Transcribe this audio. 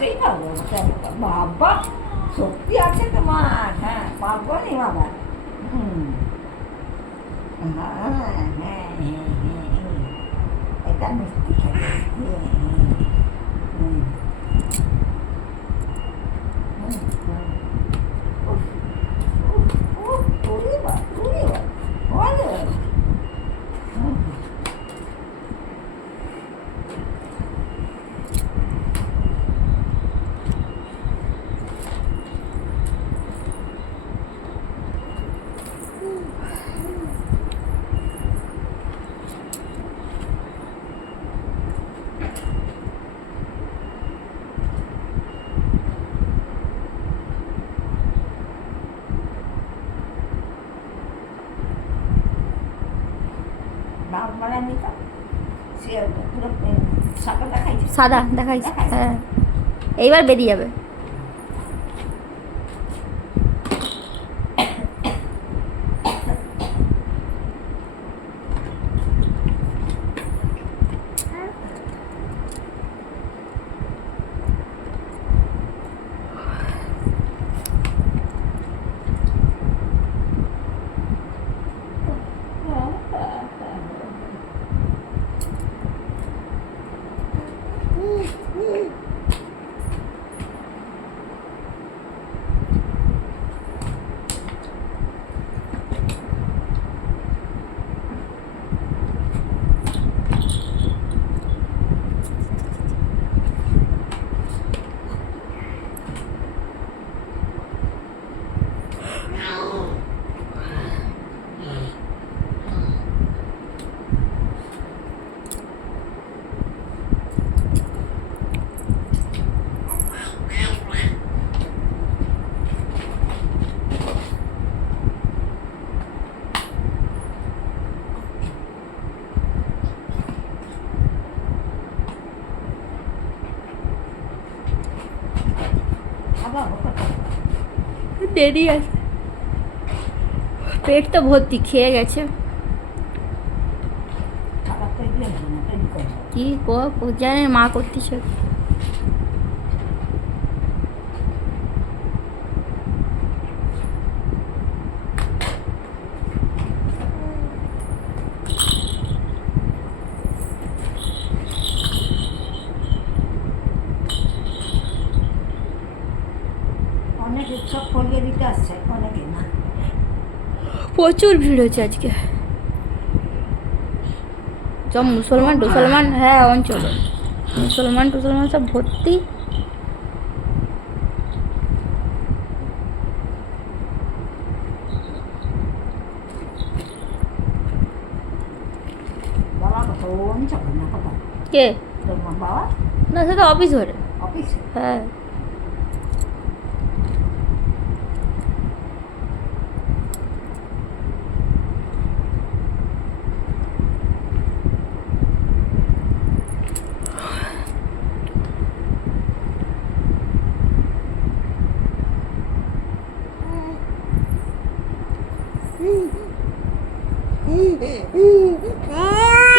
নিশ্চয়ই পারবো। বাবা শক্তি আছে তোমার, হ্যাঁ পারবো নি বাবা। হুম, হ্যাঁ হ্যাঁ হ্যাঁ হ্যাঁ, এটা মিষ্টি খাবে। হ্যাঁ হ্যাঁ হুম হুম হুম। উফ, উফ, উফ, ওরে বাবা, ওরে বাবা, ওরে বাবা। হুম, লাল মালা নিতাম সে পুরো সাদা দেখাইছে, সাদা দেখাইছে, দেখাইছে। হ্যাঁ এইবার বেরিয়ে যাবে। আবার ওটা দেরি আছে, পেট তো ভর্তি, খেয়ে গেছে। খাবার তৈরি হয়েছে না, তৈরি করবো। কি জানে মা করতেছে। অনেক উৎসব করিয়ে দিতে আসছে, অনেকে না। প্রচুর ভিড় হচ্ছে আজকে, সব মুসলমান, হ্যাঁ অঞ্চলে মুসলমান সব ভর্তি। বাবা কখন চলে না কথা, কে? তোর মা বাবা না সেটা অফিস ঘরে, অফিসে। হ্যাঁ